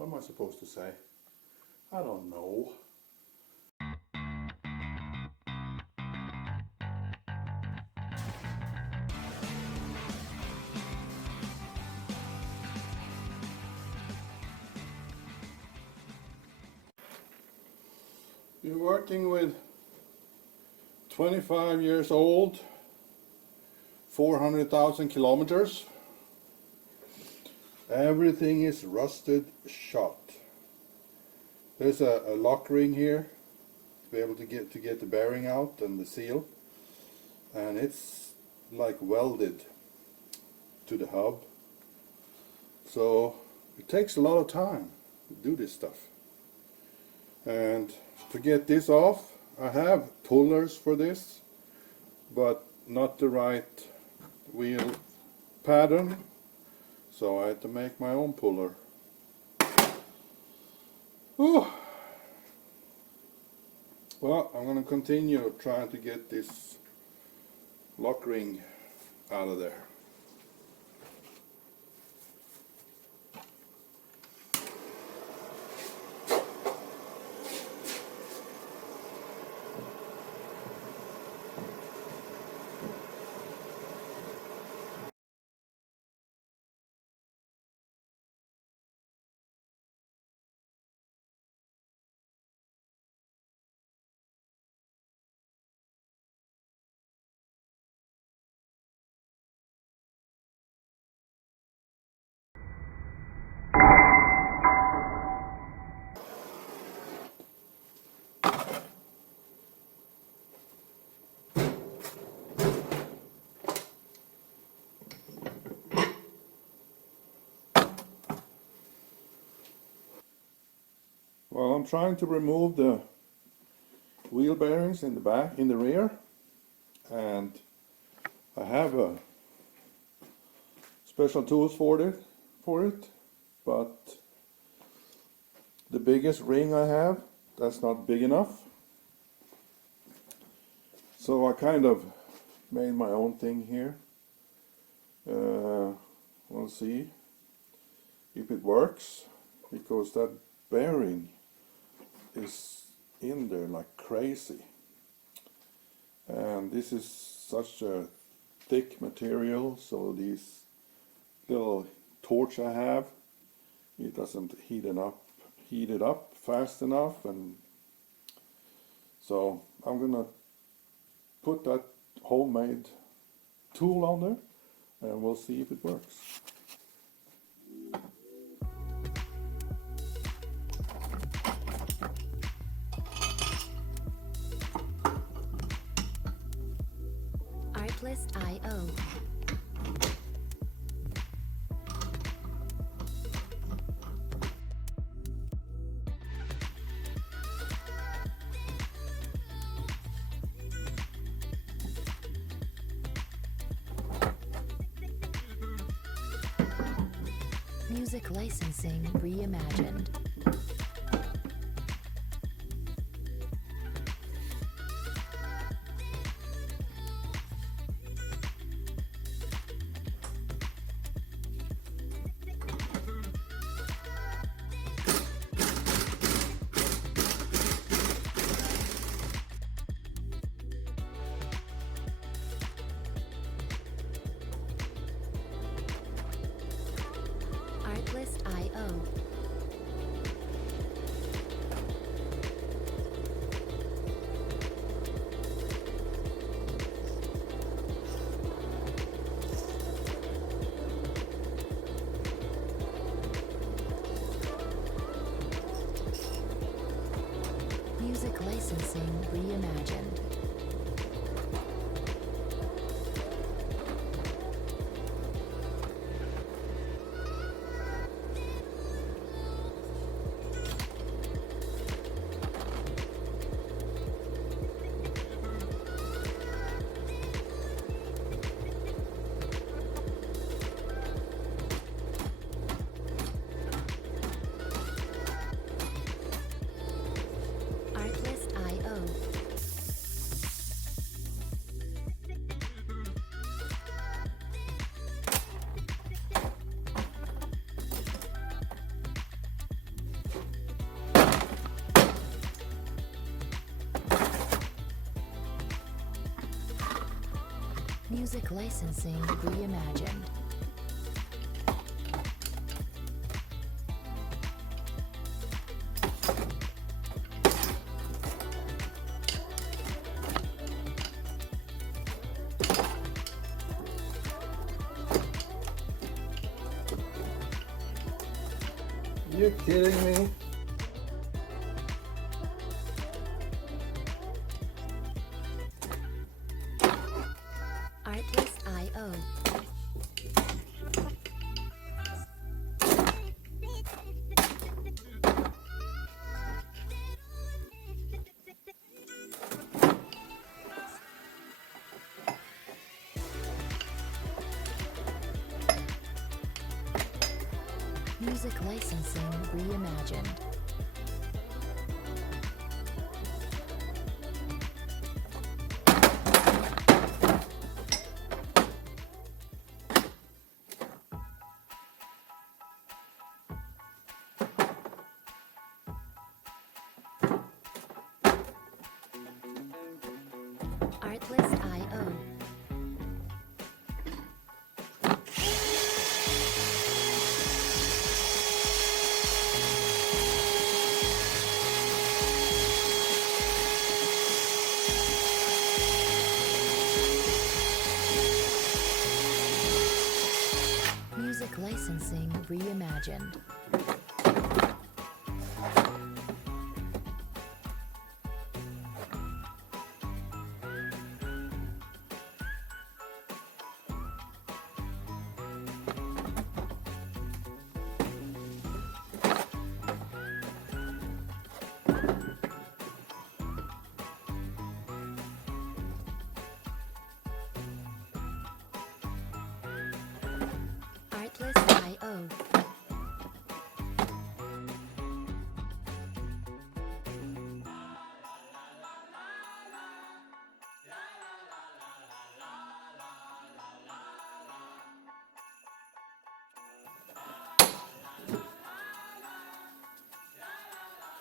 What am I supposed to say? I don't know. You're working with 25 years old, 400,000 kilometers. Everything is rusted shut. There's a lock ring here to be able to get the bearing out and the seal, and it's like welded to the hub. So it takes a lot of time to do this stuff. And to get this off, I have pullers for this, but not the right wheel pattern, so I had to make my own puller. Whew. Well, I'm going to continue trying to get this lock ring out of there. Well, I'm trying to remove the wheel bearings in the back, in the rear, and I have a special tools for it, but the biggest ring I have, that's not big enough. So I kind of made my own thing here. We'll see if it works, because that bearing is in there like crazy, and this is such a thick material, so these little torch I have, it doesn't heat it up fast enough, and so I'm gonna put that homemade tool on there and we'll see if it works. IO. Music licensing reimagined. IO. Music licensing reimagined. Music licensing reimagined. You kidding me? Artless I.O. Music licensing reimagined. Artless I.O. Music licensing reimagined. Artless I.O.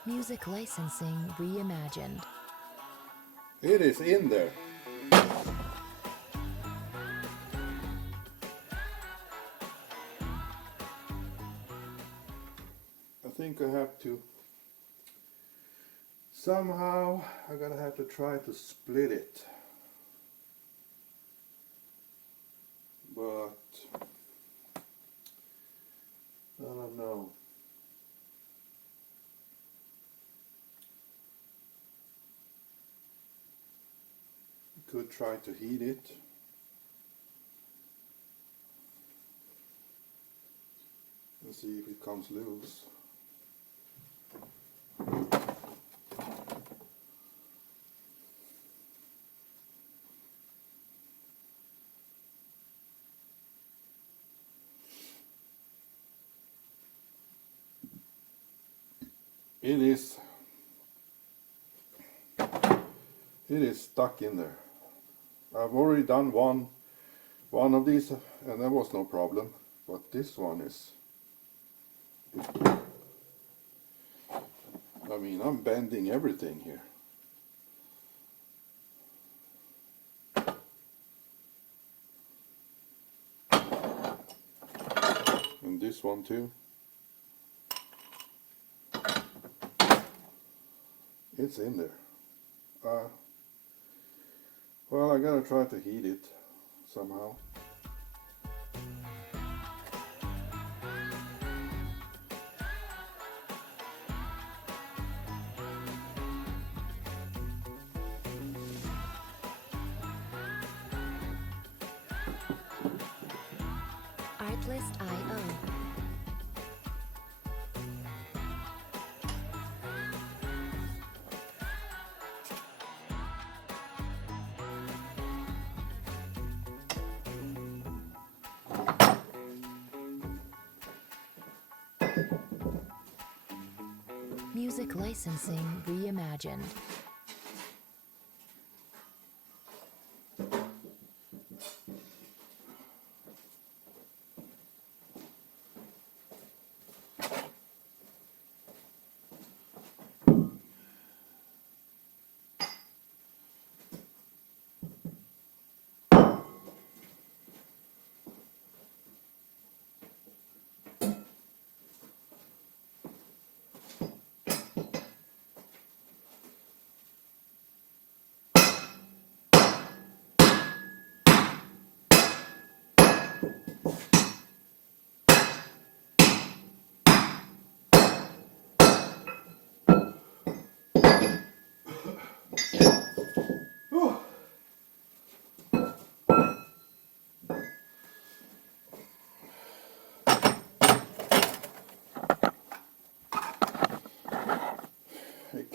Music licensing reimagined. It is in there. I think I have to somehow, I'm gonna have to try to split it. But I don't know. Could try to heat it. And see if it comes loose. It is stuck in there. I've already done one of these and there was no problem, but this one is, I mean, I'm bending everything here. And this one too. It's in there. Well, I gotta try to heat it somehow. Artless I.O. Music licensing reimagined.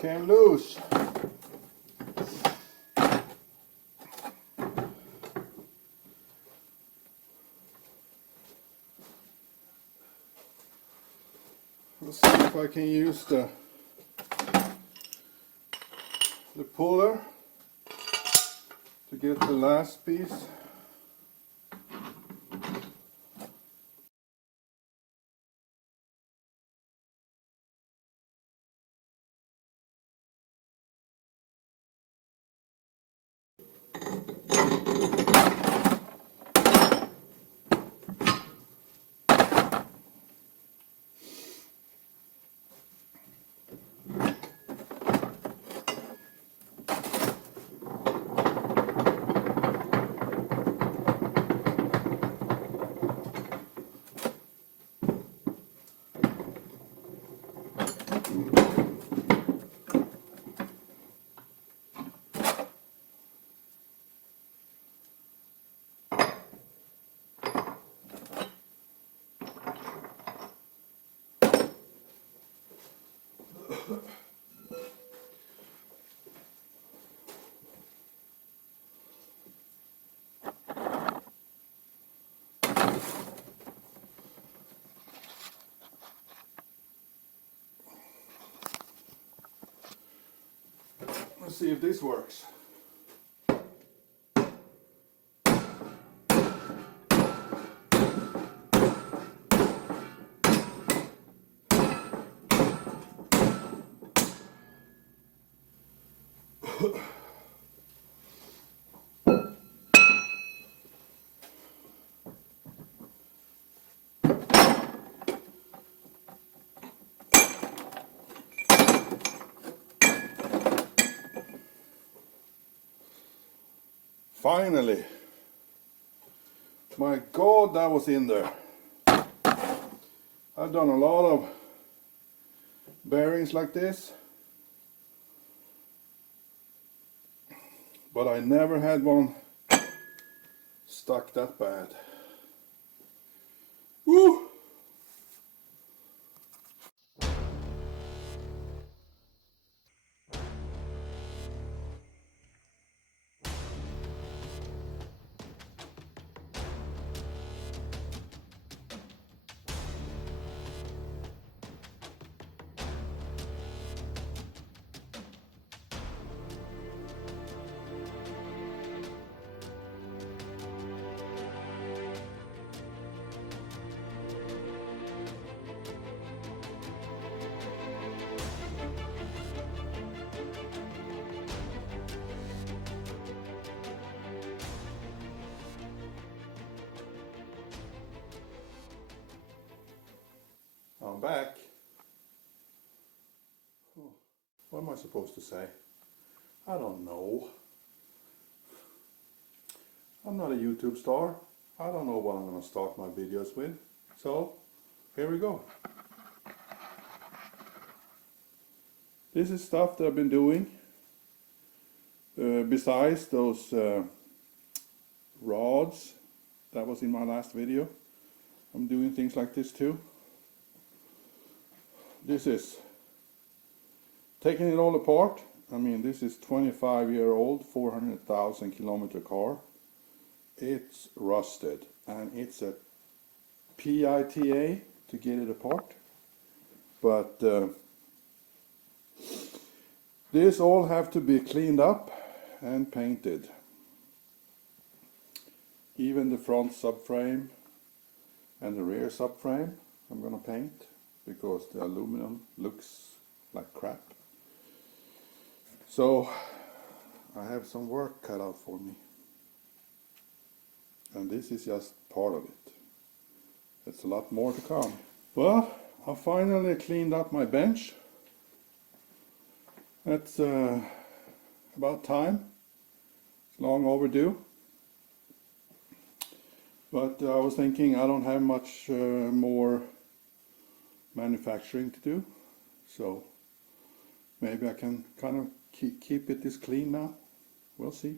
came loose. Let's see if I can use the puller to get the last piece. Let's see if this works. Finally. My God, that was in there. I've done a lot of bearings like this, but I never had one stuck that bad. Woo! I'm back. What am I supposed to say? I don't know. I'm not a YouTube star. I don't know what I'm going to start my videos with. So, here we go. This is stuff that I've been doing. Besides those rods that was in my last video. I'm doing things like this too. This is taking it all apart. I mean, this is 25-year-old, 400,000 kilometer car. It's rusted and it's a PITA to get it apart. But this all have to be cleaned up and painted. Even the front subframe and the rear subframe I'm gonna paint, because the aluminum looks like crap. So I have some work cut out for me. And this is just part of it. There's a lot more to come. Well, I finally cleaned up my bench. That's about time. It's long overdue. But I was thinking I don't have much more manufacturing to do, so maybe I can kind of keep it this clean now. We'll see.